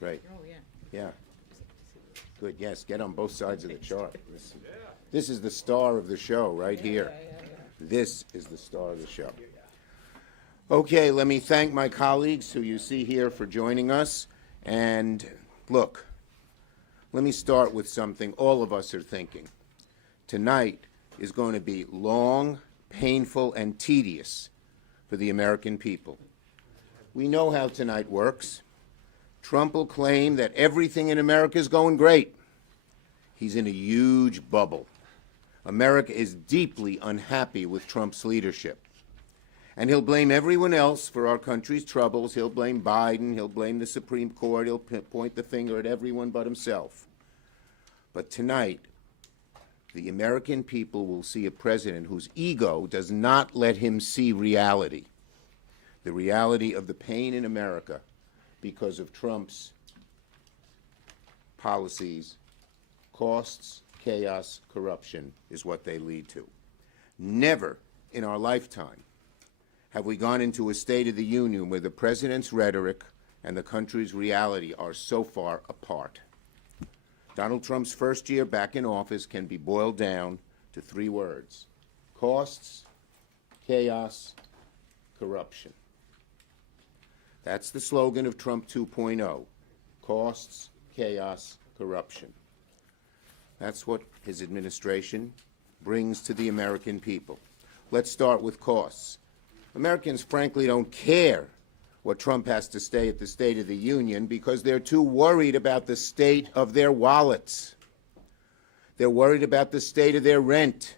Great. Oh, yeah. Yeah. Good. Yes. Get on both sides of the chart. This is the star of the show right here. This is the star of the show. Okay, let me thank my colleagues who you see here for joining us. And look, let me start with something all of us are thinking. Tonight is going to be long, painful, and tedious for the American people. We know how tonight works. Trump will claim that everything in America is going great. He's in a huge bubble. America is deeply unhappy with Trump's leadership. And he'll blame everyone else for our country's troubles. He'll blame Biden. He'll blame the Supreme Court. He'll point the finger at everyone but himself. But tonight, the American people will see a president whose ego does not let him see reality, the reality of the pain in America because of Trump's policies. Costs, chaos, corruption is what they lead to. Never in our lifetime have we gone into a State of the Union where the president's rhetoric and the country's reality are so far apart. Donald Trump's first year back in office can be boiled down to 3 words: costs, chaos, corruption. That's the slogan of Trump 2.0, costs, chaos, corruption. That's what his administration brings to the American people. Let's start with costs. Americans, frankly, don't care what Trump has to say at the State of the Union because they're too worried about the state of their wallets. They're worried about the state of their rent,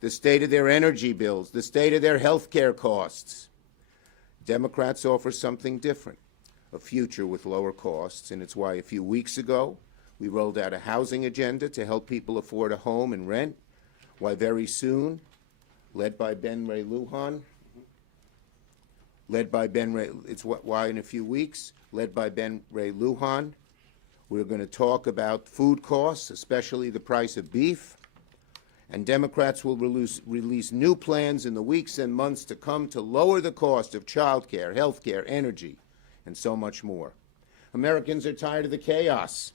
the state of their energy bills, the state of their health care costs. Democrats offer something different, a future with lower costs, and it's why a few weeks ago we rolled out a housing agenda to help people afford a home and rent, why very soon, led by Ben Ray Lujan, why in a few weeks, led by Ben Ray Lujan, we're going to talk about food costs, especially the price of beef, and Democrats will release new plans in the weeks and months to come to lower the cost of child care, health care, energy, and so much more. Americans are tired of the chaos.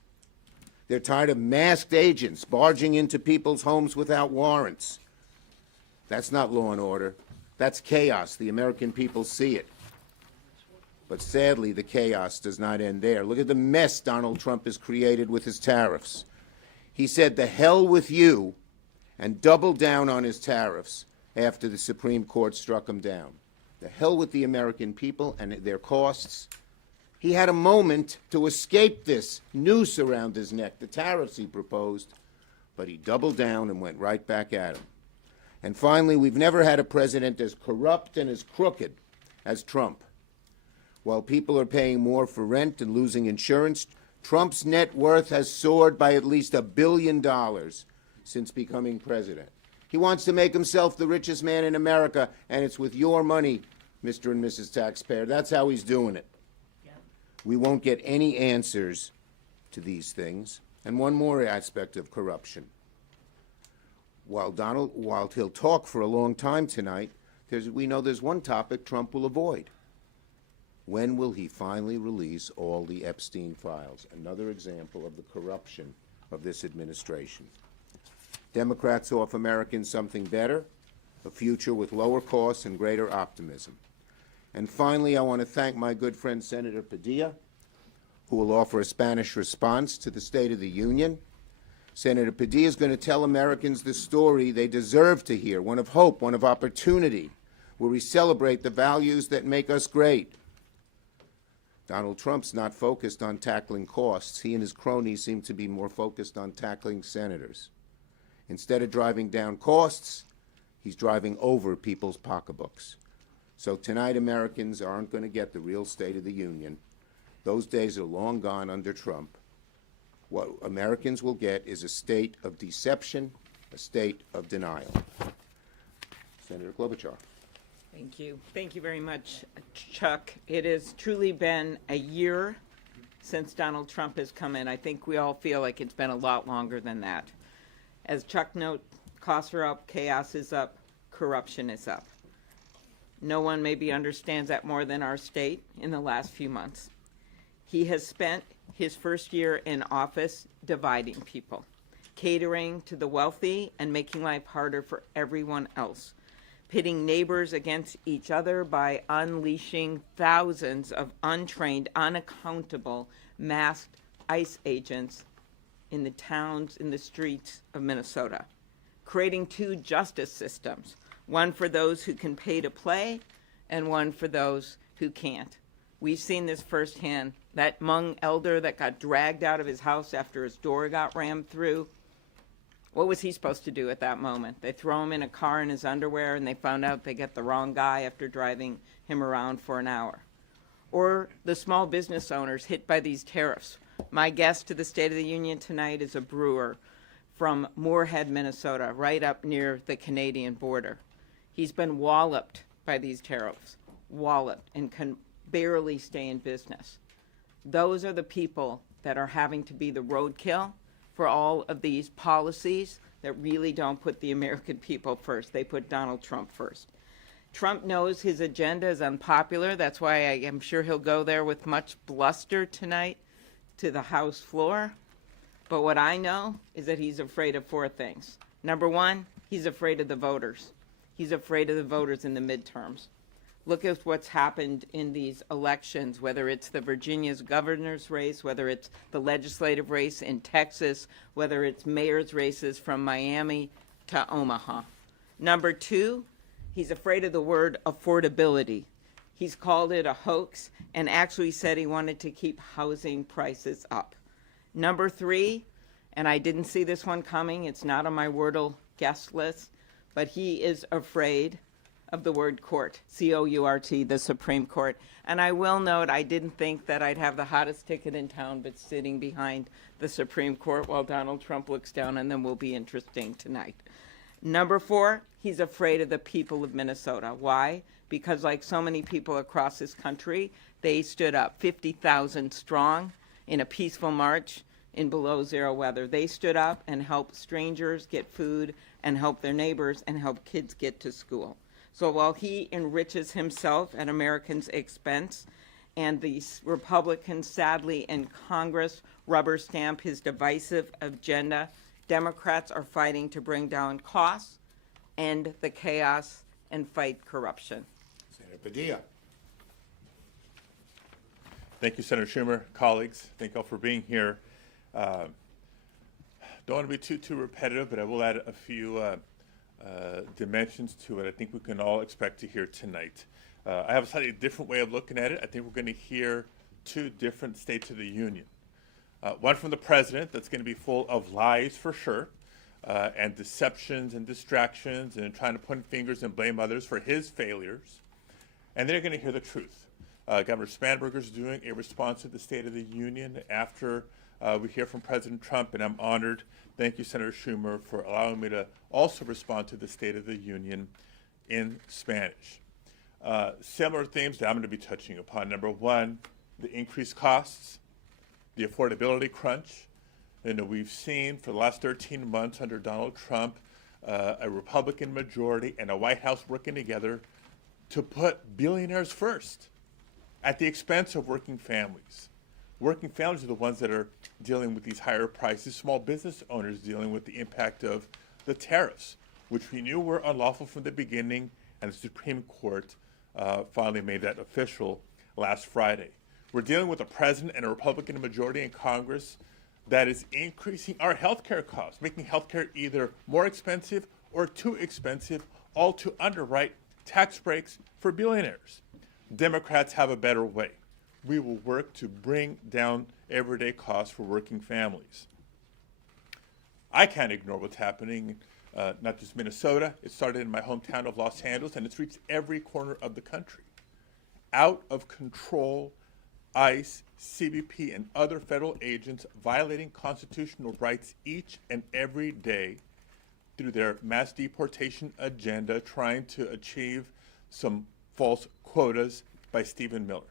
They're tired of masked agents barging into people's homes without warrants. That's not law and order. That's chaos. The American people see it. But sadly, the chaos does not end there. Look at the mess Donald Trump has created with his tariffs. He said, "The hell with you," and doubled down on his tariffs after the Supreme Court struck him down. The hell with the American people and their costs. He had a moment to escape this noose around his neck, the tariffs he proposed, but he doubled down and went right back at him. And finally, we've never had a president as corrupt and as crooked as Trump. While people are paying more for rent and losing insurance, Trump's net worth has soared by at least $1 billion since becoming president. He wants to make himself the richest man in America, and it's with your money, Mr. and Mrs. Taxpayer. That's how he's doing it. We won't get any answers to these things. And one more aspect of corruption. While he'll talk for a long time tonight, we know there's one topic Trump will avoid. When will he finally release all the Epstein files? Another example of the corruption of this administration. Democrats offer Americans something better, a future with lower costs and greater optimism. And finally, I want to thank my good friend Senator Padilla, who will offer a Spanish response to the State of the Union. Senator Padilla is going to tell Americans the story they deserve to hear, one of hope, one of opportunity, where we celebrate the values that make us great. Donald Trump's not focused on tackling costs. He and his cronies seem to be more focused on tackling senators. Instead of driving down costs, he's driving over people's pocketbooks. So tonight, Americans aren't going to get the real State of the Union. Those days are long gone under Trump. What Americans will get is a state of deception, a state of denial. Senator Klobuchar. Thank you. Thank you very much, Chuck. It has truly been a year since Donald Trump has come in. I think we all feel like it's been a lot longer than that. As Chuck noted, costs are up, chaos is up, corruption is up. No one maybe understands that more than our state in the last few months. He has spent his first year in office dividing people, catering to the wealthy and making life harder for everyone else, pitting neighbors against each other by unleashing thousands of untrained, unaccountable, masked ICE agents in the towns, in the streets of Minnesota, creating two justice systems, one for those who can pay to play and one for those who can't. We've seen this firsthand. That Hmong elder that got dragged out of his house after his door got rammed through, what was he supposed to do at that moment? They throw him in a car in his underwear and they found out they get the wrong guy after driving him around for an hour. Or the small business owners hit by these tariffs. My guest to the State of the Union tonight is a brewer from Moorhead, Minnesota, right up near the Canadian border. He's been walloped by these tariffs, walloped, and can barely stay in business. Those are the people that are having to be the roadkill for all of these policies that really don't put the American people first. They put Donald Trump first. Trump knows his agenda is unpopular. That's why I am sure he'll go there with much bluster tonight to the House floor. But what I know is that he's afraid of four things. Number one, he's afraid of the voters. He's afraid of the voters in the midterms. Look at what's happened in these elections, whether it's the Virginia's governor's race, whether it's the legislative race in Texas, whether it's mayor's races from Miami to Omaha. Number two, he's afraid of the word affordability. He's called it a hoax and actually said he wanted to keep housing prices up. Number three, and I didn't see this one coming, it's not on my Wordle guest list, but he is afraid of the word court, C-O-U-R-T, the Supreme Court. And I will note, I didn't think that I'd have the hottest ticket in town, but sitting behind the Supreme Court while Donald Trump looks down on them will be interesting tonight. Number four, he's afraid of the people of Minnesota. Why? Because like so many people across this country, they stood up 50,000 strong in a peaceful march in below zero weather. They stood up and helped strangers get food and help their neighbors and help kids get to school. So while he enriches himself at Americans' expense, and the Republicans, sadly, in Congress rubber stamp his divisive agenda, Democrats are fighting to bring down costs, end the chaos, and fight corruption. Senator Padilla. Thank you, Senator Schumer, colleagues. Thank you all for being here. Don't want to be too repetitive, but I will add a few dimensions to it I think we can all expect to hear tonight. I have a slightly different way of looking at it. I think we're going to hear two different States of the Union. One from the president that's going to be full of lies for sure, and deceptions and distractions and trying to point fingers and blame others for his failures. And then you're going to hear the truth. Governor Spanberger's doing a response to the State of the Union after we hear from President Trump, and I'm honored. Thank you, Senator Schumer, for allowing me to also respond to the State of the Union in Spanish. Similar themes that I'm going to be touching upon. Number one, the increased costs, the affordability crunch. We've seen for the last 13 months under Donald Trump, a Republican majority and a White House working together to put billionaires first at the expense of working families. Working families are the ones that are dealing with these higher prices. Small business owners dealing with the impact of the tariffs, which we knew were unlawful from the beginning, and the Supreme Court finally made that official last Friday. We're dealing with a president and a Republican majority in Congress that is increasing our health care costs, making health care either more expensive or too expensive, all to underwrite tax breaks for billionaires. Democrats have a better way. We will work to bring down everyday costs for working families. I can't ignore what's happening, not just Minnesota. It started in my hometown of Los Angeles, and it's reached every corner of the country. Out of control, ICE, CBP, and other federal agents violating constitutional rights each and every day through their mass deportation agenda, trying to achieve some false quotas by Stephen Miller.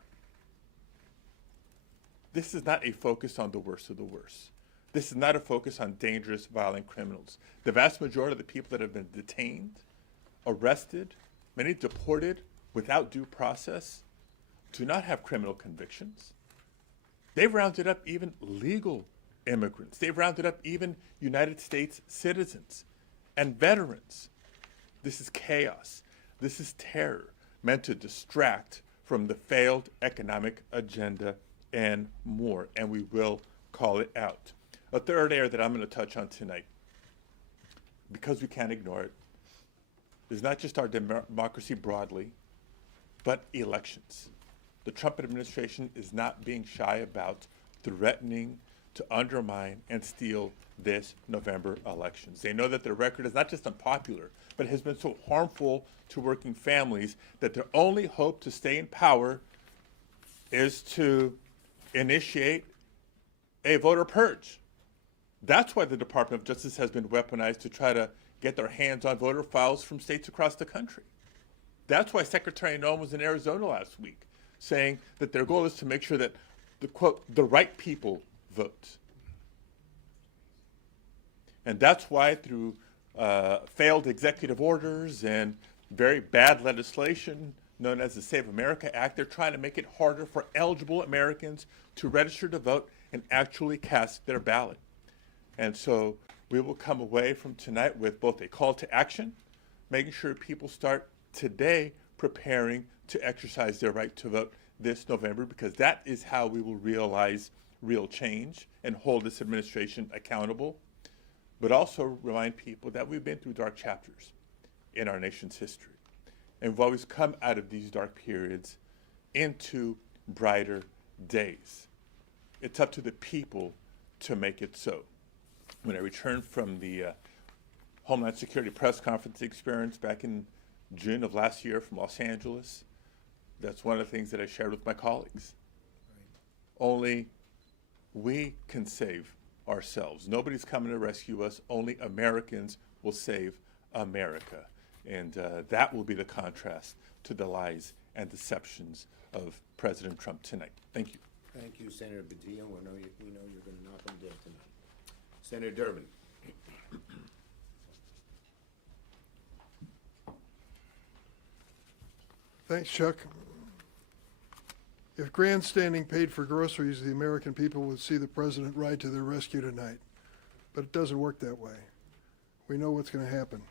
This is not a focus on the worst of the worst. This is not a focus on dangerous, violent criminals. The vast majority of the people that have been detained, arrested, many deported without due process, do not have criminal convictions. They've rounded up even legal immigrants. They've rounded up even United States citizens and veterans. This is chaos. This is terror meant to distract from the failed economic agenda and more, and we will call it out. A third area that I'm going to touch on tonight, because we can't ignore it, is not just our democracy broadly, but elections. The Trump administration is not being shy about threatening to undermine and steal this November elections. They know that their record is not just unpopular, but has been so harmful to working families that their only hope to stay in power is to initiate a voter purge. That's why the Department of Justice has been weaponized to try to get their hands on voter files from states across the country. That's why Secretary Noem was in Arizona last week, saying that their goal is to make sure that the right people vote. And that's why through failed executive orders and very bad legislation known as the Save America Act, they're trying to make it harder for eligible Americans to register to vote and actually cast their ballot. And so we will come away from tonight with both a call to action, making sure people start today preparing to exercise their right to vote this November, because that is how we will realize real change and hold this administration accountable, but also remind people that we've been through dark chapters in our nation's history. And we've always come out of these dark periods into brighter days. It's up to the people to make it so. When I returned from the Homeland Security press conference experience back in June of last year from Los Angeles, that's one of the things that I shared with my colleagues. Only we can save ourselves. Nobody's coming to rescue us. Only Americans will save America. And that will be the contrast to the lies and deceptions of President Trump tonight. Thank you. Thank you, Senator Badilla. We know you're going to knock them dead tonight. Senator Durbin. Thanks, Chuck. If grandstanding paid for groceries, the American people would see the president ride to their rescue tonight. But it doesn't work that way. We know what's going to happen.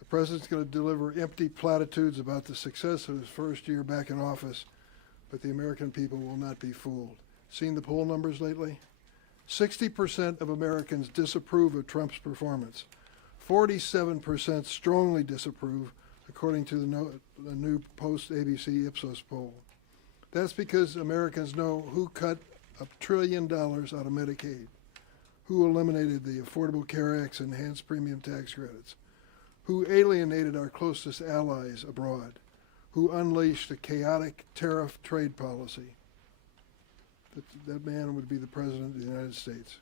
The president's going to deliver empty platitudes about the success of his first year back in office, but the American people will not be fooled. Seen the poll numbers lately? 60% of Americans disapprove of Trump's performance. 47% strongly disapprove, according to the new post-ABC Ipsos poll. That's because Americans know who cut $1 trillion out of Medicaid, who eliminated the Affordable Care Act's enhanced premium tax credits, who alienated our closest allies abroad, who unleashed a chaotic tariff trade policy. That man would be the president of the United States.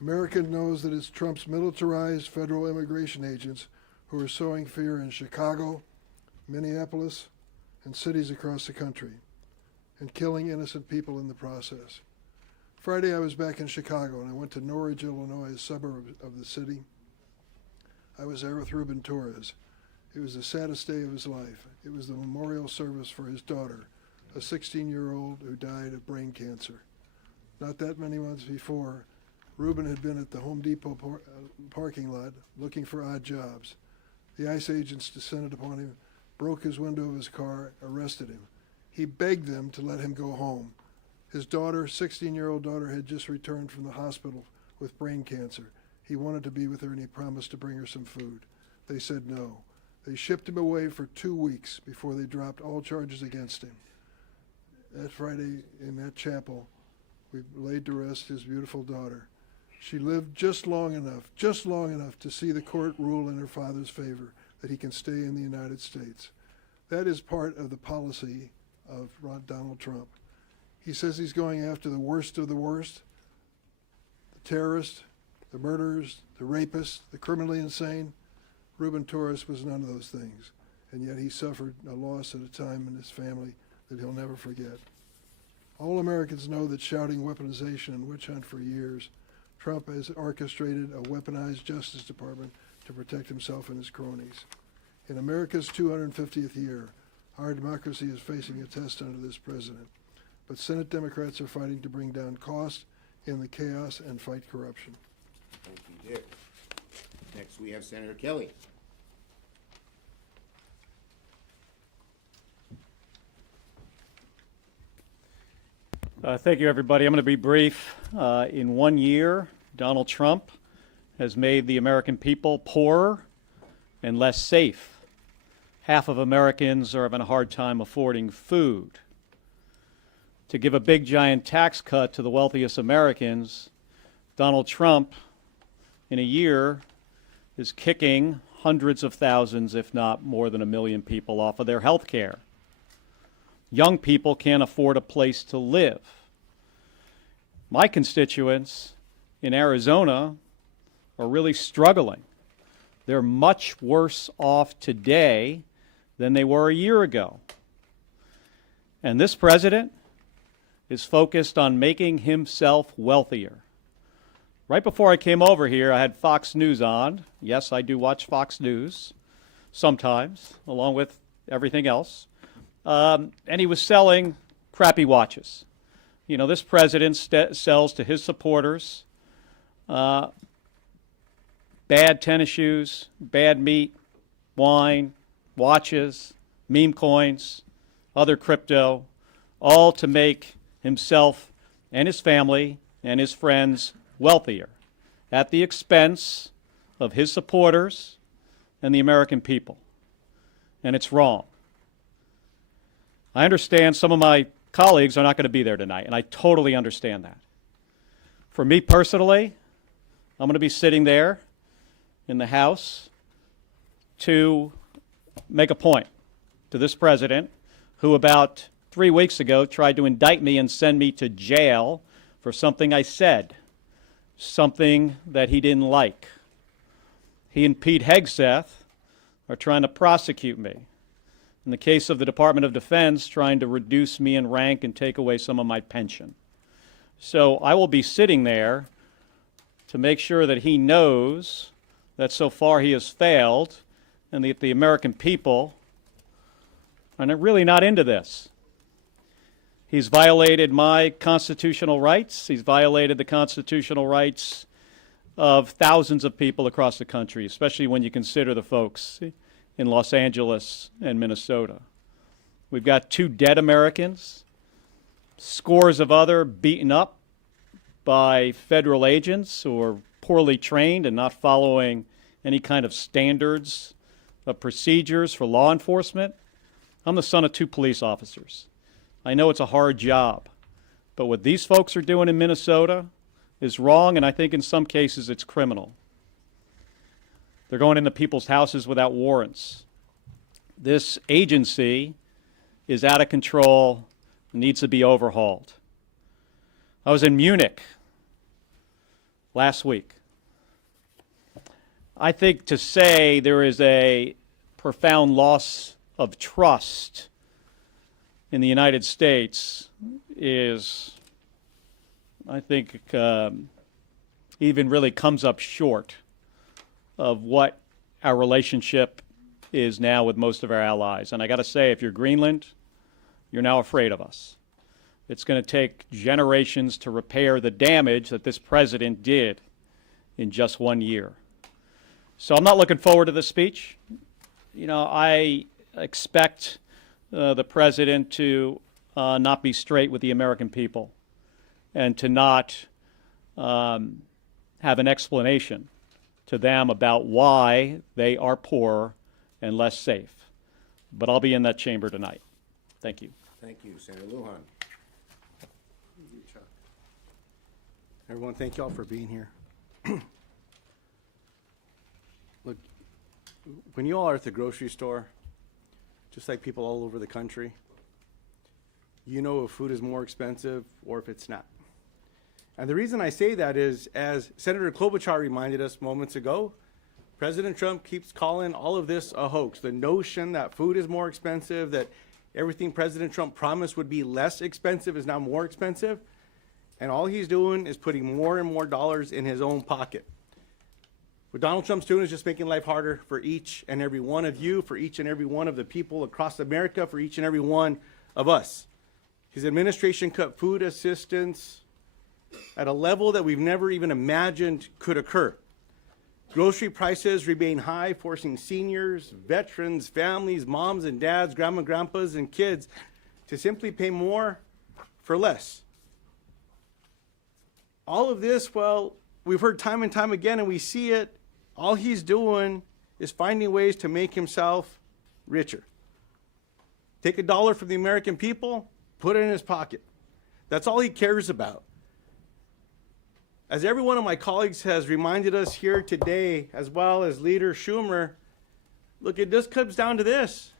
America knows that it's Trump's militarized federal immigration agents who are sowing fear in Chicago, Minneapolis, and cities across the country, and killing innocent people in the process. Friday, I was back in Chicago, and I went to Norridge, Illinois, a suburb of the city. I was there with Ruben Torres. It was the saddest day of his life. It was the memorial service for his daughter, a 16-year-old who died of brain cancer. Not that many months before, Ruben had been at the Home Depot parking lot looking for odd jobs. The ICE agents descended upon him, broke his window of his car, arrested him. He begged them to let him go home. His daughter, 16-year-old daughter, had just returned from the hospital with brain cancer. He wanted to be with her, and he promised to bring her some food. They said no. They shipped him away for 2 weeks before they dropped all charges against him. That Friday in that chapel, we laid to rest his beautiful daughter. She lived just long enough to see the court rule in her father's favor that he can stay in the United States. That is part of the policy of Donald Trump. He says he's going after the worst of the worst, the terrorists, the murderers, the rapists, the criminally insane. Ruben Torres was none of those things, and yet he suffered a loss at a time in his family that he'll never forget. All Americans know that shouting weaponization and witch hunt for years, Trump has orchestrated a weaponized Justice Department to protect himself and his cronies. In America's 250th year, our democracy is facing a test under this president. but Senate Democrats are fighting to bring down costs in the chaos and fight corruption. Thank you, Dick. Next, we have Senator Kelly. Thank you, everybody. I'm going to be brief. In 1 year, Donald Trump has made the American people poorer and less safe. Half of Americans are having a hard time affording food. To give a big, giant tax cut to the wealthiest Americans, Donald Trump, in a year, is kicking hundreds of thousands, if not more than 1 million people off of their health care. Young people can't afford a place to live. My constituents in Arizona are really struggling. They're much worse off today than they were a year ago. And this president is focused on making himself wealthier. Right before I came over here, I had Fox News on. Yes, I do watch Fox News sometimes, along with everything else. And he was selling crappy watches. You know, this president sells to his supporters bad tennis shoes, bad meat, wine, watches, meme coins, other crypto, all to make himself and his family and his friends wealthier at the expense of his supporters and the American people. And it's wrong. I understand some of my colleagues are not going to be there tonight, and I totally understand that. For me personally, I'm going to be sitting there in the House to make a point to this president who about 3 weeks ago tried to indict me and send me to jail for something I said, something that he didn't like. He and Pete Hegseth are trying to prosecute me. In the case of the Department of Defense, trying to reduce me in rank and take away some of my pension. So I will be sitting there to make sure that he knows that so far he has failed and that the American people are really not into this. He's violated my constitutional rights. He's violated the constitutional rights of thousands of people across the country, especially when you consider the folks in Los Angeles and Minnesota. We've got 2 dead Americans, scores of other beaten up by federal agents who are poorly trained and not following any kind of standards of procedures for law enforcement. I'm the son of 2 police officers. I know it's a hard job, but what these folks are doing in Minnesota is wrong, and I think in some cases it's criminal. They're going into people's houses without warrants. This agency is out of control, needs to be overhauled. I was in Munich last week. I think to say there is a profound loss of trust in the United States is, I think, even really comes up short of what our relationship is now with most of our allies. And I got to say, if you're Greenland, you're now afraid of us. It's going to take generations to repair the damage that this president did in just 1 year. So I'm not looking forward to this speech. You know, I expect the president to not be straight with the American people and to not have an explanation to them about why they are poorer and less safe. But I'll be in that chamber tonight. Thank you. Thank you, Senator Lujan. Everyone, thank you all for being here. Look, when you all are at the grocery store, just like people all over the country, you know if food is more expensive or if it's not. And the reason I say that is, as Senator Klobuchar reminded us moments ago, President Trump keeps calling all of this a hoax. The notion that food is more expensive, that everything President Trump promised would be less expensive is now more expensive. And all he's doing is putting more and more dollars in his own pocket. What Donald Trump's doing is just making life harder for each and every one of you, for each and every one of the people across America, for each and every one of us. His administration cut food assistance at a level that we've never even imagined could occur. Grocery prices remain high, forcing seniors, veterans, families, moms and dads, grandma and grandpas, and kids to simply pay more for less. All of this, well, we've heard time and time again, and we see it. All he's doing is finding ways to make himself richer. Take a dollar from the American people, put it in his pocket. That's all he cares about. As every one of my colleagues has reminded us here today, as well as Leader Schumer, look, it just comes down to this.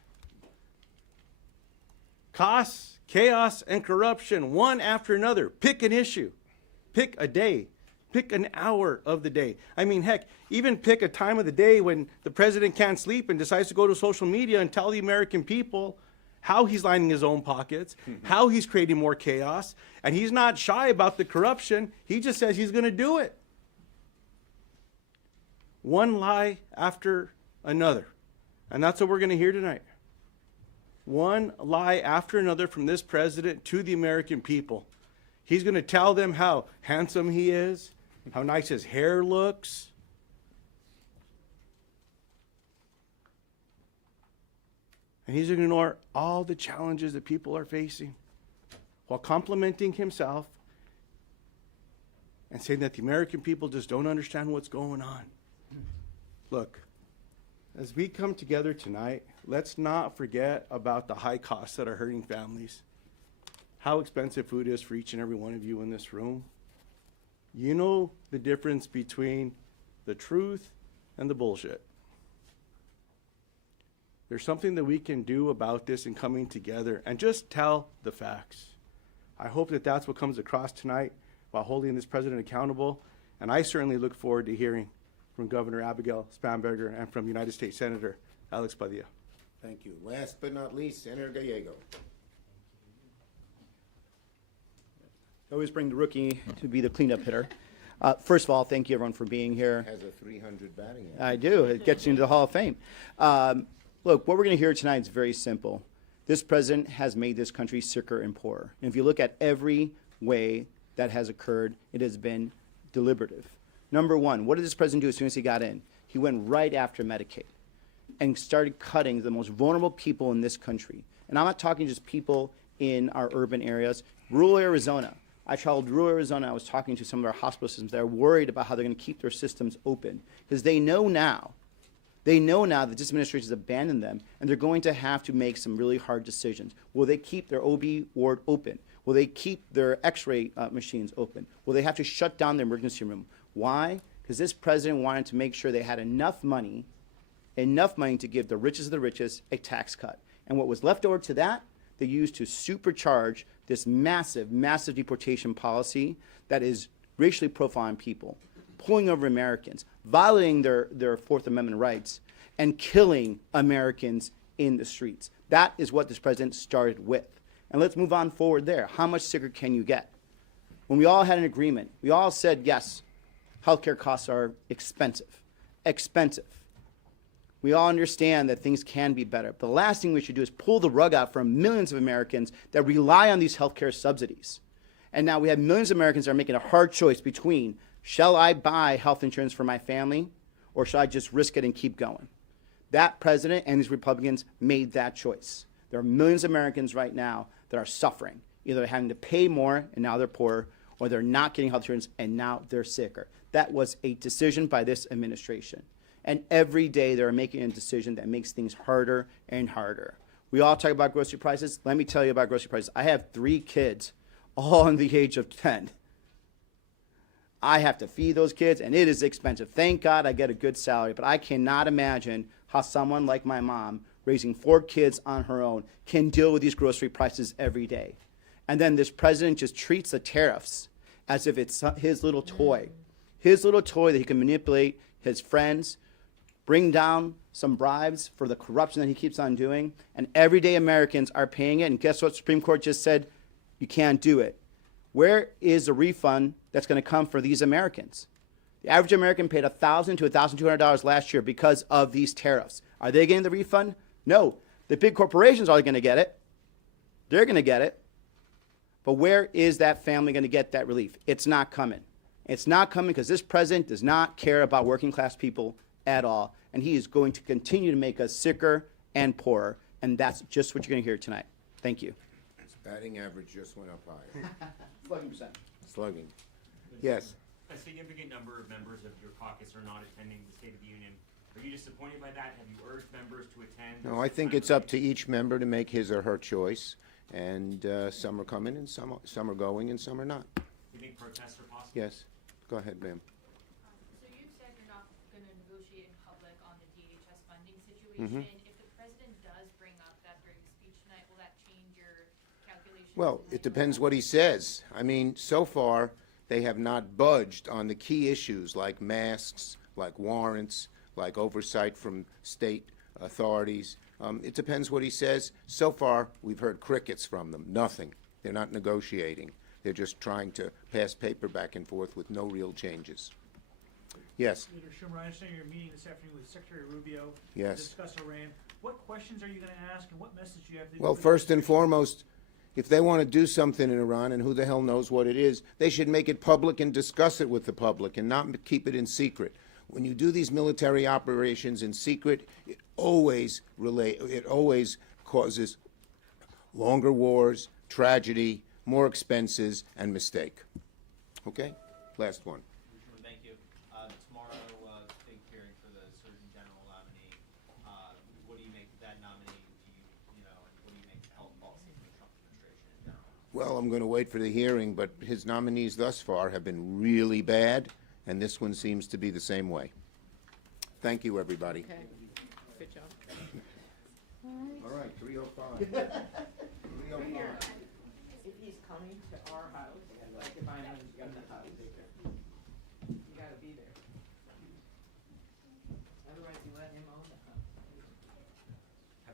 Costs, chaos, and corruption, one after another. Pick an issue. Pick a day. Pick an hour of the day. I mean, heck, even pick a time of the day when the president can't sleep and decides to go to social media and tell the American people how he's lining his own pockets, how he's creating more chaos, and he's not shy about the corruption. He just says he's going to do it. One lie after another. And that's what we're going to hear tonight. One lie after another from this president to the American people. He's going to tell them how handsome he is, how nice his hair looks. And he's going to ignore all the challenges that people are facing while complimenting himself and saying that the American people just don't understand what's going on. Look, as we come together tonight, let's not forget about the high costs that are hurting families, how expensive food is for each and every one of you in this room. You know the difference between the truth and the bullshit. There's something that we can do about this in coming together and just tell the facts. I hope that that's what comes across tonight while holding this president accountable. And I certainly look forward to hearing from Governor Abigail Spanberger and from United States Senator Alex Padilla. Thank you. Last but not least, Senator Gallego. I always bring the rookie to be the cleanup hitter. First of all, thank you everyone for being here. Has a 300 batting average. I do. It gets you into the Hall of Fame. Look, what we're going to hear tonight is very simple. This president has made this country sicker and poorer. And if you look at every way that has occurred, it has been deliberative. Number one, what did this president do as soon as he got in? He went right after Medicaid and started cutting the most vulnerable people in this country. And I'm not talking just people in our urban areas. Rural Arizona. I traveled rural Arizona. I was talking to some of our hospital systems that are worried about how they're going to keep their systems open because they know now that this administration has abandoned them, and they're going to have to make some really hard decisions. Will they keep their OB ward open? Will they keep their x-ray machines open? Will they have to shut down their emergency room? Why? Because this president wanted to make sure they had enough money to give the richest of the richest a tax cut. And what was left over to that, they used to supercharge this massive, massive deportation policy that is racially profiling people, pulling over Americans, violating their Fourth Amendment rights, and killing Americans in the streets. That is what this president started with. And let's move on forward there. How much sicker can you get? When we all had an agreement, we all said, yes, healthcare costs are expensive. Expensive. We all understand that things can be better. But the last thing we should do is pull the rug out from millions of Americans that rely on these healthcare subsidies. And now we have millions of Americans that are making a hard choice between, shall I buy health insurance for my family, or shall I just risk it and keep going? That president and these Republicans made that choice. There are millions of Americans right now that are suffering. Either having to pay more and now they're poorer, or they're not getting health insurance and now they're sicker. That was a decision by this administration. And every day they're making a decision that makes things harder and harder. We all talk about grocery prices. Let me tell you about grocery prices. I have 3 kids, all under the age of 10. I have to feed those kids, and it is expensive. Thank God I get a good salary, but I cannot imagine how someone like my mom, raising 4 kids on her own, can deal with these grocery prices every day. And then this president just treats the tariffs as if it's his little toy that he can manipulate his friends, bring down some bribes for the corruption that he keeps on doing, and everyday Americans are paying it. And guess what? Supreme Court just said you can't do it. Where is the refund that's going to come for these Americans? The average American paid $1,000 to $1,200 last year because of these tariffs. Are they getting the refund? No. The big corporations are going to get it. They're going to get it. But where is that family going to get that relief? It's not coming. It's not coming because this president does not care about working class people at all. And he is going to continue to make us sicker and poorer. And that's just what you're going to hear tonight. Thank you. His batting average just went up higher. Slugging percent. Slugging. Yes. A significant number of members of your caucus are not attending the State of the Union. Are you disappointed by that? Have you urged members to attend? No, I think it's up to each member to make his or her choice, and some are coming and some are going and some are not. Do you think protests are possible? Yes. Go ahead, ma'am. So you said you're not going to negotiate in public on the DHS funding situation. If the president does bring up that during the speech tonight, will that change your calculations? Well, it depends what he says. I mean, so far, they have not budged on the key issues like masks, like warrants, like oversight from state authorities. It depends what he says. So far, we've heard crickets from them, nothing. They're not negotiating. They're just trying to pass paper back and forth with no real changes. Yes. Leader Schumer, I understand you're meeting this afternoon with Secretary Rubio Yes. to discuss Iran. What questions are you going to ask, and what message do you have? Well, first and foremost, if they want to do something in Iran, and who the hell knows what it is, they should make it public and discuss it with the public and not keep it in secret. When you do these military operations in secret, it always causes longer wars, tragedy, more expenses, and mistake. Okay? Last one. Thank you. Tomorrow, big hearing for the Surgeon General nominee. What do you make of that nominee? And what do you make of the health policy from the Trump administration in general? Well, I'm going to wait for the hearing, but his nominees thus far have been really bad, and this one seems to be the same way. Thank you, everybody. Okay, good job. All right, 3:05. 3:05. If he's coming to our house, like if I'm in the house,